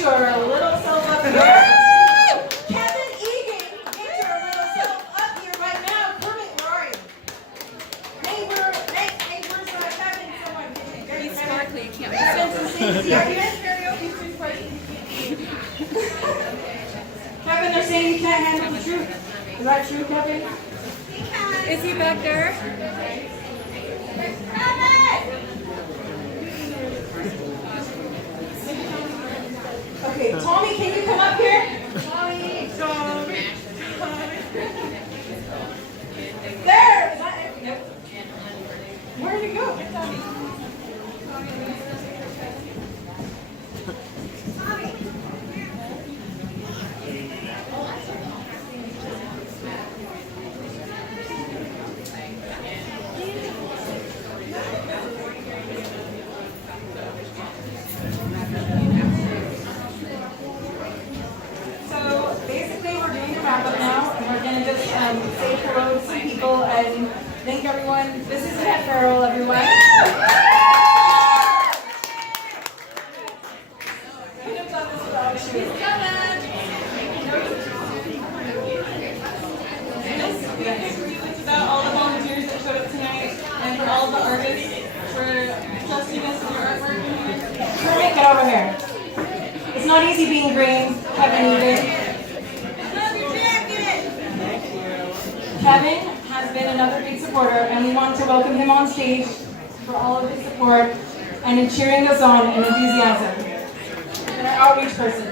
your little self up here. Kevin Egan, get your little self up here right now. Kermit, where are you? Neighbors, Kevin, someone. He's sparkly, you can't Kevin, they're saying you can't handle the truth. Is that true, Kevin? Is he back there? Okay, Tommy, can you come up here? Tommy. There! Is that it? Nope. Where did he go? Say hello to some people and thank everyone. This is Kat Farrell, everyone. Could have done this without you. This big review is about all the volunteers that showed up tonight and for all the artists for trusting us with your artwork. Kermit, get over here. It's not easy being green, Kevin either. Kevin has been another big supporter, and we want to welcome him on stage for all of his support and in cheering us on and enthusiasm. And our outreach person.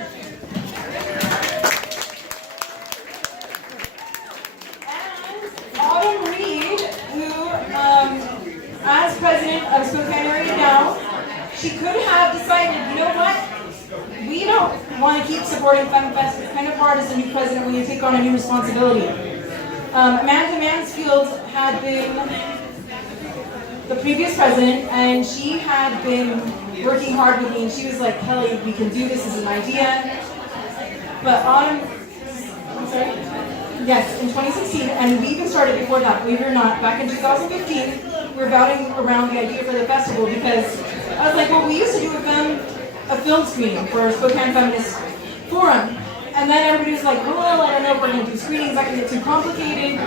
And Autumn Reed, who, as president of Spokane area now, she could have decided, you know what? We don't want to keep supporting FemFest. It's kind of hard as a new president when you take on a new responsibility. Amanda Mansfield had been the previous president, and she had been working hard with me, and she was like, Kelly, we can do this as an idea. But I'm sorry? Yes, in 2016, and we even started before that, believe it or not, back in 2015, we were batting around the idea for the festival because I was like, well, we used to do a film screening for Spokane Feminist Forum. And then everybody was like, well, I don't know if we're going to do screenings, that can get too complicated.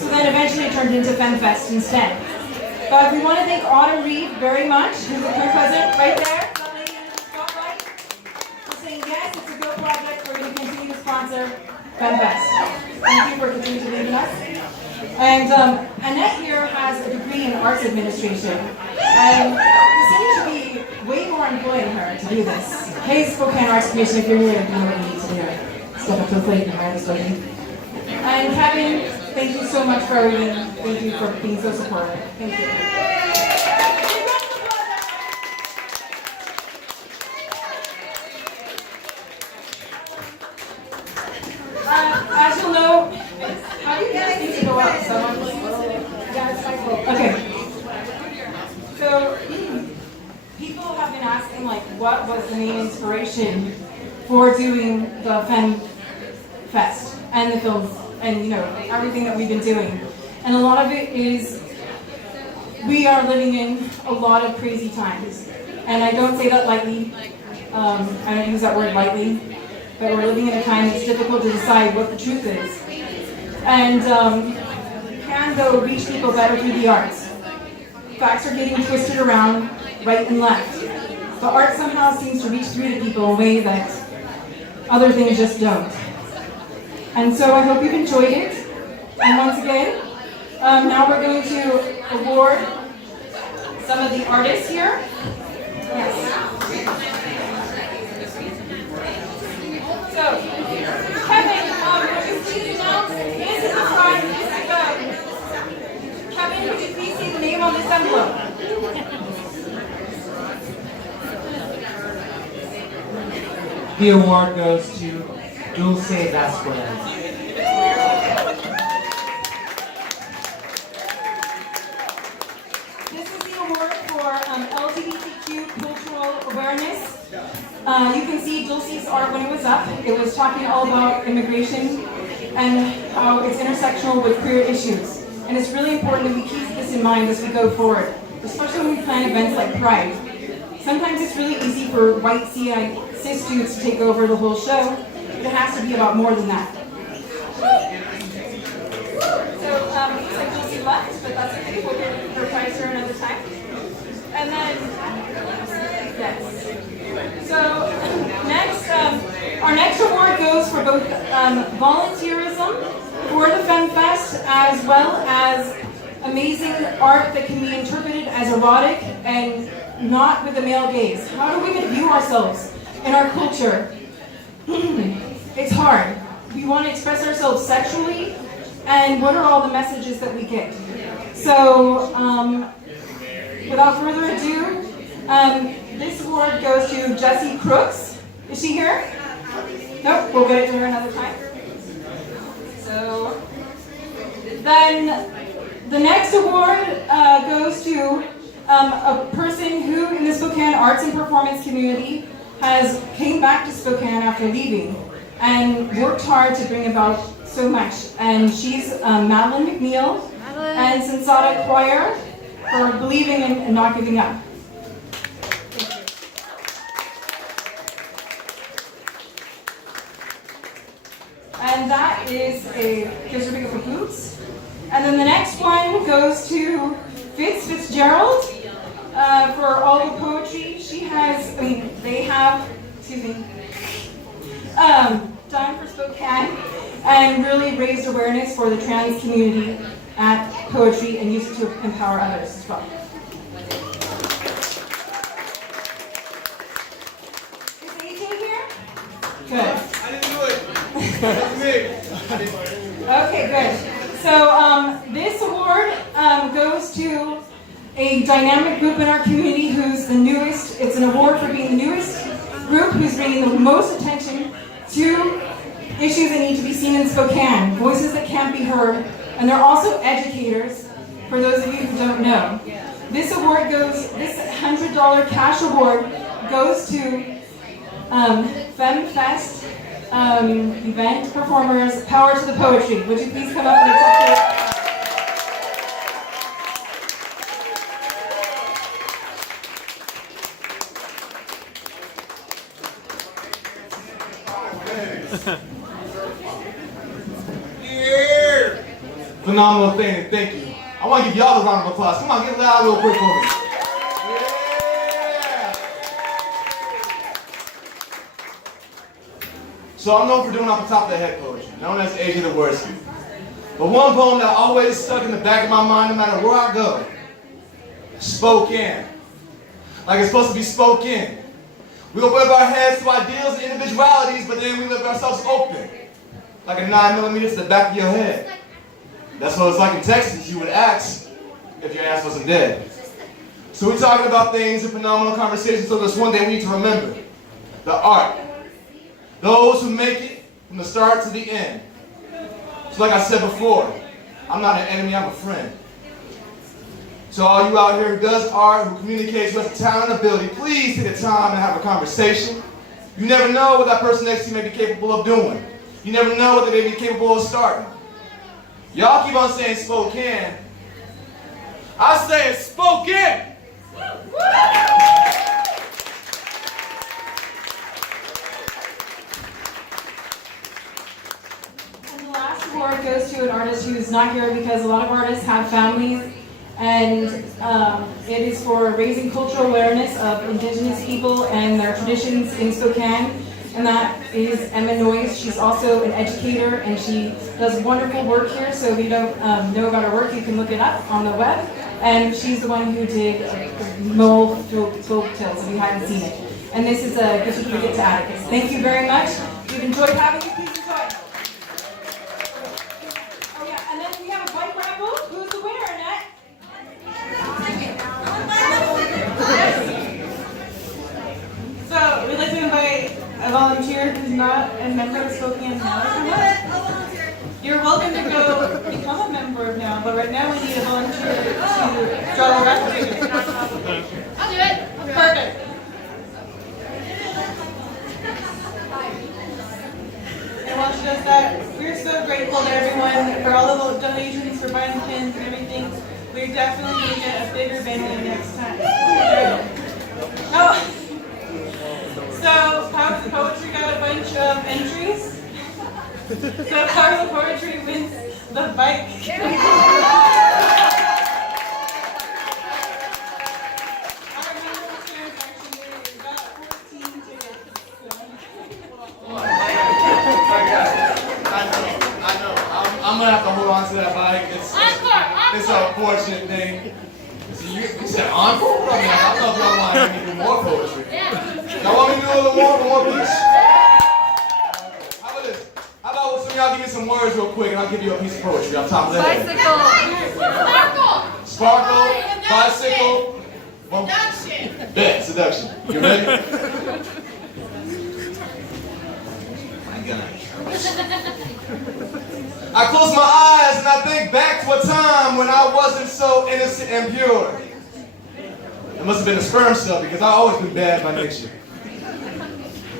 So then eventually it turned into FemFest instead. But we want to thank Autumn Reed very much, who's the co-president right there, that lady in the spotlight, for saying yes, it's a go project, we're going to continue to sponsor FemFest. Thank you for continuing to believe in us. And Annette here has a degree in arts administration. And the city should be way more employing her to do this. Hey, Spokane Arts Commission, if you're here, you know what you need to do. Step up to the plate and hire this lady. And Kevin, thank you so much for everything. Thank you for being so supportive. Thank you. As you'll know, how do you guys need to go up? Someone? Yeah, it's my fault. Okay. So, people have been asking, like, what was the main inspiration for doing the FemFest and the films and, you know, everything that we've been doing. And a lot of it is we are living in a lot of crazy times. And I don't say that lightly. I don't use that word lightly. But we're living in a time that's difficult to decide what the truth is. And can, though, reach people better through the arts. Facts are getting twisted around right and left. But art somehow seems to reach through to people in a way that other things just don't. And so I hope you've enjoyed it. And once again, now we're going to award some of the artists here. Yes. So, Kevin, would you please announce, this is the prize, this is the... Kevin, would you please say the name on this envelope? The award goes to Dulce Vasquez. This is the award for LGBTQ cultural awareness. You can see Dulce's art when it was up. It was talking all about immigration and how it's intersectional with queer issues. And it's really important that we keep this in mind as we go forward, especially when we plan events like Pride. Sometimes it's really easy for white cis cis dudes to take over the whole show. It has to be about more than that. So, looks like Lucy left, but that's okay. We'll reprise her another time. And then, yes. So, next, our next award goes for both volunteerism for the FemFest, as well as amazing art that can be interpreted as erotic and not with a male gaze. How do women view ourselves in our culture? It's hard. We want to express ourselves sexually, and what are all the messages that we get? So, without further ado, this award goes to Jessie Crooks. Is she here? Nope, we'll get it to her another time. So, then the next award goes to a person who, in the Spokane arts and performance community, has came back to Spokane after leaving and worked hard to bring about so much. And she's Madeline McNeil and Sensata Choir for believing and not giving up. And that is a certificate for boots. And then the next one goes to Fitzgerald for all the poetry she has, they have, done for Spokane and really raised awareness for the trans community at poetry and used it to empower others as well. Is AJ here? Good. I didn't do it. That's me. Okay, good. So this award goes to a dynamic group in our community who's the newest. It's an award for being the newest group who's bringing the most attention to issues that need to be seen in Spokane, voices that can't be heard, and they're also educators, for those of you who don't know. This award goes, this $100 cash award goes to FemFest event performers, Power to the Poetry. Would you please come up and accept it? Yeah. Phenomenal thing, and thank you. I want to give y'all a round of applause. Come on, get loud real quick for me. Yeah. So I'm known for doing off the top of the head poetry, known as Asia the Wordsmith. But one poem that always stuck in the back of my mind, no matter where I go, Spokane. Like it's supposed to be spoken. We open up our heads to ideals and individualities, but then we leave ourselves open. Like a 9mm to the back of your head. That's what it's like in Texas. You would ask if your ass wasn't dead. So we're talking about things and phenomenal conversations, so there's one thing we need to remember. The art. Those who make it from the start to the end. So like I said before, I'm not an enemy, I'm a friend. So all you out here who does art, who communicates, who has a talent and ability, please take the time and have a conversation. You never know what that person next to you may be capable of doing. You never know what they may be capable of starting. Y'all keep on saying Spokane. I say it's Spokane. And the last award goes to an artist who's not here because a lot of artists have families, and it is for raising cultural awareness of Indigenous people and their traditions in Spokane. And that is Emma Noyes. She's also an educator, and she does wonderful work here. So if you don't know about her work, you can look it up on the web. And she's the one who did Mole Folk Tales, if you hadn't seen it. And this is a gift certificate to Atticus. Thank you very much. We've enjoyed having you. Please enjoy. Oh yeah, and then we have a bike raffle. Who's the winner, Annette? So we'd like to invite a volunteer who's not a member of Spokane now to come up. You're welcome to go become a member of now, but right now we need a volunteer to draw a record. I'll do it. Perfect. And while she does that, we're so grateful to everyone for all the donations, for buying pins and everything. We're definitely going to get a bigger venue next time. Oh. So, how entries. So Carla Poetry wins the bike. I'm gonna have to hold on to that bike. It's an unfortunate thing. So you said encore? I mean, I don't know if y'all want me to do more poetry. Y'all want me to do a little more piece? How about this? How about some of y'all give me some words real quick and I'll give you a piece of poetry on top of that. Bicycle. Sparkle, bicycle. Seduction. Bet, seduction. You ready? My God. I close my eyes and I think back to a time when I wasn't so innocent and pure. It must have been a sperm cell because I've always been bad by nature.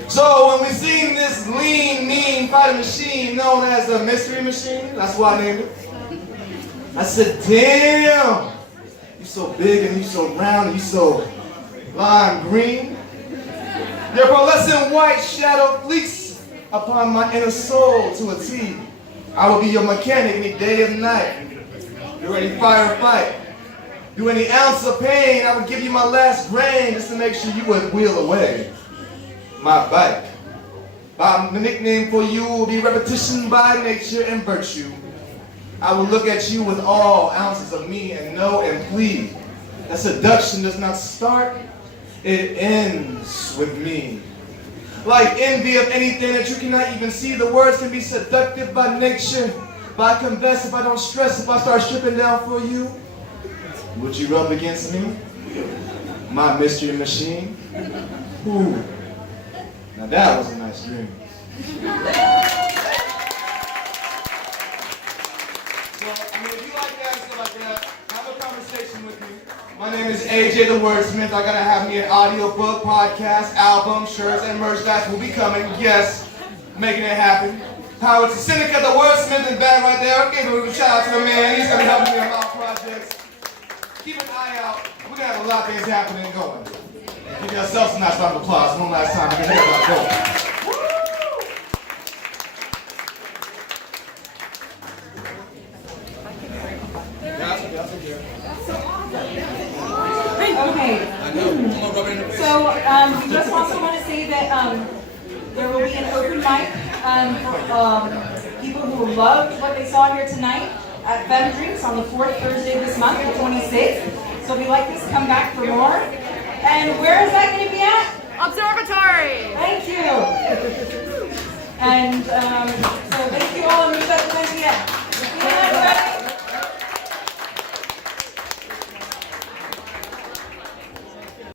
So when we seen this lean, mean fighting machine known as the mystery machine, that's why I named it. I said, damn, you so big and you so round and you so lime green. Your pearlescent white shadow leaks upon my inner soul to a T. I will be your mechanic any day and night. Do any fire or fight. Do any ounce of pain. I would give you my last grain just to make sure you would wheel away my bike. My nickname for you will be repetition by nature and virtue. I will look at you with all ounces of me and know and plead that seduction does not start, it ends with me. Like envy of anything that you cannot even see, the words can be seductive by nature. But I confess, if I don't stress, if I start stripping down for you, would you rub against me? My mystery machine? Ooh. Now that was a nice dream. So, I mean, if you like that and stuff like that, have a conversation with me. My name is AJ the Wordsmith. I gotta have me an audiobook, podcast, album, shirts, and merchandise will be coming. Yes, making it happen. Howard Seneca the Wordsmith is back right there. Give a shout out to the man. He's gonna be helping me on my projects. Keep an eye out. We're gonna have a lot of things happening and going. Give yourselves a nice round of applause one last time. You can hear about going. Okay. So we just also want to say that there will be an open mic for people who loved what they saw here tonight at FemDrinks on the 4th Thursday of this month, the 26th. So if you like this, come back for more. And where is that going to be at? Observatory. Thank you.